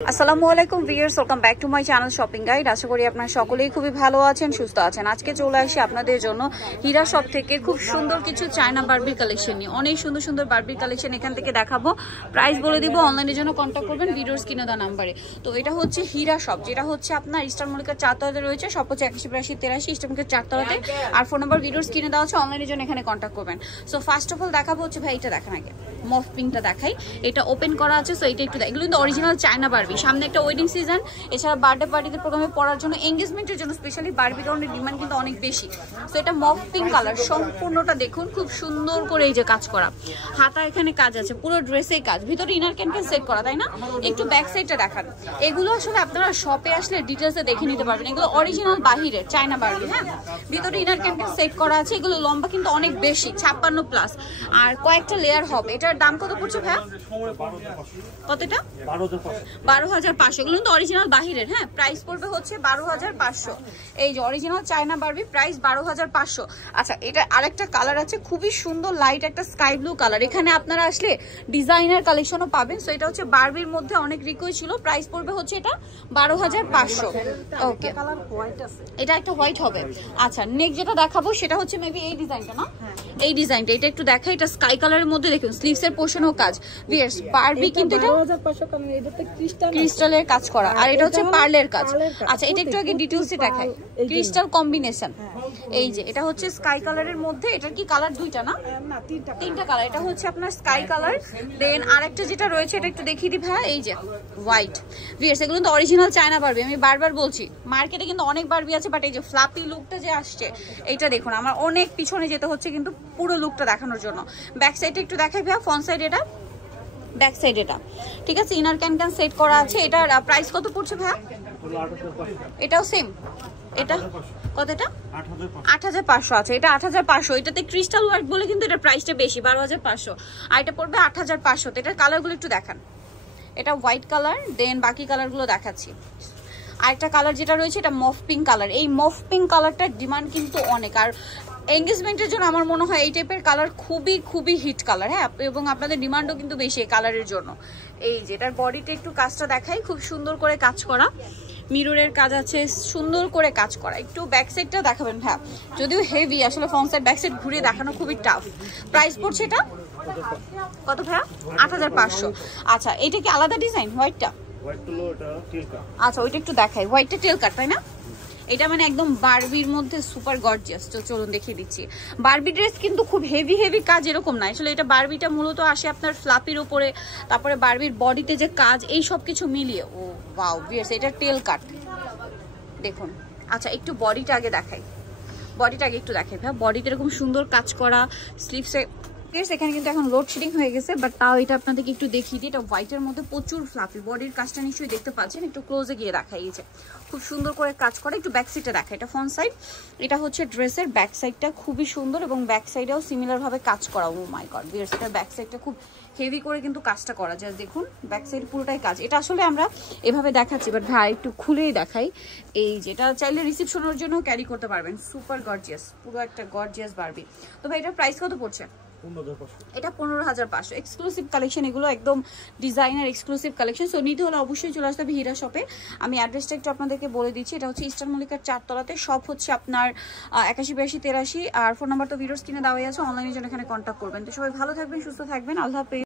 আসসালামু আলাইকুম viewers, welcome back to my channel shopping guide. আশা করি আপনারা সকলেই খুবই ভালো আছেন, সুস্থ আছেন। আজকে চলে আসি আপনাদের জন্য হীরা শপ থেকে খুব সুন্দর কিছু চায়না বারবির কালেকশন নিয়ে। অনেক সুন্দর সুন্দর বারবির কালেকশন এখান থেকে দেখাবো, প্রাইস বলে দিব। অনলাইনের জন্য কন্ট্যাক্ট করবেন ভিডিওর স্ক্রিনে দেওয়া নাম্বারে। তো এটা হচ্ছে হীরা শপ, যেটা হচ্ছে আপনার ইস্টার্ন মল্লিকার 4 তলাতে রয়েছে। শপ হচ্ছে 818283 ইস্টার্ন মল্লিকার 4 তলাতে। আর ফোন নাম্বার ভিডিওর স্ক্রিনে দেওয়া আছে, অনলাইনের জন্য এখানে কন্ট্যাক্ট করবেন। সো ফার্স্ট অফ অল দেখাবো হচ্ছে, ভাই এটা দেখেন আগে, মফ পিঙ্কটা দেখাই। এটা ওপেন করা আছে, সো এটা একটু এগুলো কিন্তু অরিজিনাল চায়না বারবি। সামনে একটা ওয়েডিং সিজন, এছাড়া বার্থডে পার্টিতে প্রোগ্রামে পড়ার জন্য, এঙ্গেজমেন্টের জন্য স্পেশালি বারবি ধরনের ডিমান্ড কিন্তু অনেক বেশি। তো এটা মফ পিঙ্ক কালার, সম্পূর্ণটা দেখুন খুব সুন্দর করে এই যে কাজ করা, হাতা এখানে কাজ আছে, পুরো ড্রেসেই কাজ, ভিতরে ইনার ক্যানকে সেট করা, তাই না? একটু ব্যাক সাইডটা দেখান। এগুলো আসলে আপনারা শপে আসলে ডিটেলসে দেখে নিতে পারবেন। এগুলো অরিজিনাল বাহিরের চায়না বারবি, হ্যাঁ, ভিতরে ইনার ক্যানকে সেট করা আছে। এগুলো লম্বা কিন্তু অনেক বেশি, 56 প্লাস, আর কয়েকটা লেয়ার হবে। এটার দাম কত পড়ছে ভাইয়া? কতটা? 12,500। এগুলো কিন্তু অরিজিনাল বাহিরের, হ্যাঁ। প্রাইস পড়বে হচ্ছে 12,500। এই যে অরিজিনাল চায়না বারবি, প্রাইস 12,500। আচ্ছা, এটা আরেকটা কালার আছে, খুবই সুন্দর লাইট একটা স্কাই ব্লু কালার। এখানে আপনারা আসলে ডিজাইনার কালেকশনও পাবেন। সো এটা হচ্ছে বারবির মধ্যে অনেক রিকোয়েস্ট ছিল। প্রাইস পড়বে হচ্ছে এটা 12,500। ওকে, এটা একটা হোয়াইট হবে। আচ্ছা, নেক্সট যেটা দেখাবো সেটা হচ্ছে মেবি এই ডিজাইনটা, না? এই ডিজাইনটা, এটা একটু দেখা। এটা স্কাই কালারের মধ্যে দেখুন, স্লিভস এর পোর্শনও কাজ। ভিউয়ার্স, বারবি কিন্তু এটা 12,500 কারণ এটাতে ক্রিস্টালের কাজ করা, আর এটা হচ্ছে পার্লের কাজ। আচ্ছা, এটা একটু আগে ডিটেইলসে দেখাই। ক্রিস্টাল কম্বিনেশন, এই যে এটা হচ্ছে স্কাই কালারের মধ্যে। এটার কি কালার? দুইটা না তিনটা কালার। এটা হচ্ছে আপনার স্কাই কালার, দেন আরেকটা যেটা রয়েছে এটা একটু দেখিয়ে দিই ভাই, এই যে হোয়াইট। ভিউয়ার্স, এগুলো তো অরিজিনাল চায়না বারবি। আমি বারবার বলছি, মার্কেটে কিন্তু অনেক বারবি আছে, বাট এই যে ফ্লাপি লুকটা যে আসছে, এইটা দেখুন। আমার অনেক পিছনে যেতে হচ্ছে কিন্তু পুরো লুকটা দেখানোর জন্য। ব্যাক সাইডে একটু দেখাই ভাইয়া, ফ্রন্ট সাইড এটা, ব্যাক সাইড এটা, ঠিক আছে। ইনার ক্যান সেট করা আছে। এটার প্রাইস কত পড়ছে ভাইয়া? এটাও সেম। এটা কত? এটা 8,500 আছে। এটা 8,500। এটাতে ক্রিস্টাল ওয়ার্ক বলে কিন্তু এটা প্রাইসটা বেশি, 12,500। আর এটা পড়বে 8,500। এটার কালারগুলো একটু দেখান। এটা হোয়াইট কালার, দেন বাকি কালারগুলো দেখাচ্ছি। আরেকটা কালার যেটা রয়েছে এটা মফ পিঙ্ক কালার। এই মফ পিঙ্ক কালারটার ডিমান্ড কিন্তু অনেক, আর এঙ্গেজমেন্টের জন্য আমার মনে হয় এই টাইপের কালার খুবই খুবই হিট কালার, হ্যাঁ। এবং আপনাদের ডিমান্ডও কিন্তু বেশি এই কালারের জন্য। এই যে এটার বডিতে একটু কাজটা দেখাই, খুব সুন্দর করে কাজ করা, মিররের কাজ আছে, সুন্দর করে কাজ করা। একটু ব্যাক সাইডটা দেখাবেন হ্যাঁ, যদিও হেভি, আসলে ফ্রন্ট সাইড ব্যাক সাইড ঘুরিয়ে দেখানো খুবই টাফ। প্রাইস পড়ছে এটা কত ভাইয়া? 8,500। আচ্ছা, এটা কি আলাদা ডিজাইন হোয়াইটটা? আচ্ছা, ওইটা একটু দেখাই। হোয়াইটটা টেল কাট, তাই না? এটা মানে একদম বারবির মধ্যে সুপার গর্জিয়াস। তো চলুন দেখিয়ে দিচ্ছি। বারবি ড্রেস কিন্তু খুব হেভি হেভি কাজ এরকম না, আসলে এটা বারবিটা মূলত আসে আপনার ফ্লাপির উপরে, তারপরে বারবির বডিতে যে কাজ, এই সব কিছু মিলিয়ে। ও ওয়াও ভিউয়ার্স, এটা টেল কাট দেখুন। আচ্ছা, একটু বডিটা আগে দেখাই, বডিটা আগে একটু দেখাই ভাই। বডিতে এরকম সুন্দর কাজ করা, স্লিভসে। এখানে কিন্তু এখন লোডশেডিং হয়ে গেছে, বাট তাও এটা আপনাদেরকে একটু দেখিয়ে দিই। এটা হোয়াইটের মধ্যে প্রচুর ফ্লাফি, বডির কাজটা নিশ্চয়ই দেখতে পাচ্ছেন। একটু ক্লোজে গিয়ে দেখাইছে, খুব সুন্দর করে কাজ করে। একটু ব্যাক সাইডটা দেখা, এটা ফ্রন্ট সাইড, এটা হচ্ছে ড্রেসের ব্যাক সাইডটা খুবই সুন্দর, এবং ব্যাক সাইডেও সিমিলার ভাবে কাজ করা। ও মাই গড ভিউয়ার্স, এটা ব্যাক সাইডটা খুব হেভি করে কিন্তু কাজটা করা যায়। দেখুন ব্যাক সাইড পুরোটাই কাজ। এটা আসলে আমরা এভাবে দেখাচ্ছি, বাট ভাই একটু খুলেই দেখাই। এই যেটা চাইলে রিসেপশনের জন্য ক্যারি করতে পারবেন, সুপার গর্জিয়াস, পুরো একটা গর্জিয়াস বারবি। তো ভাই এটার প্রাইস কত পড়ছে? এটা 15,500। এক্সক্লুসিভ কালেকশন, এগুলো একদম ডিজাইনার এক্সক্লুসিভ কালেকশন। সো নিতে হলে অবশ্যই চলে আসতে হবে হীরা শপে। আমি অ্যাড্রেসটা একটু আপনাদেরকে বলে দিচ্ছি। এটা হচ্ছে ইস্টার্ন মল্লিকার 4 তলাতে। শপ হচ্ছে আপনার 818283, আর ফোন নাম্বার তো ভিডিওর স্ক্রিনে দেওয়াই আছে। অনলাইনের জন্য এখানে কন্ট্যাক্ট করবেন। তো সবাই ভালো থাকবেন, সুস্থ থাকবেন, আল্লাহ হাফেজ।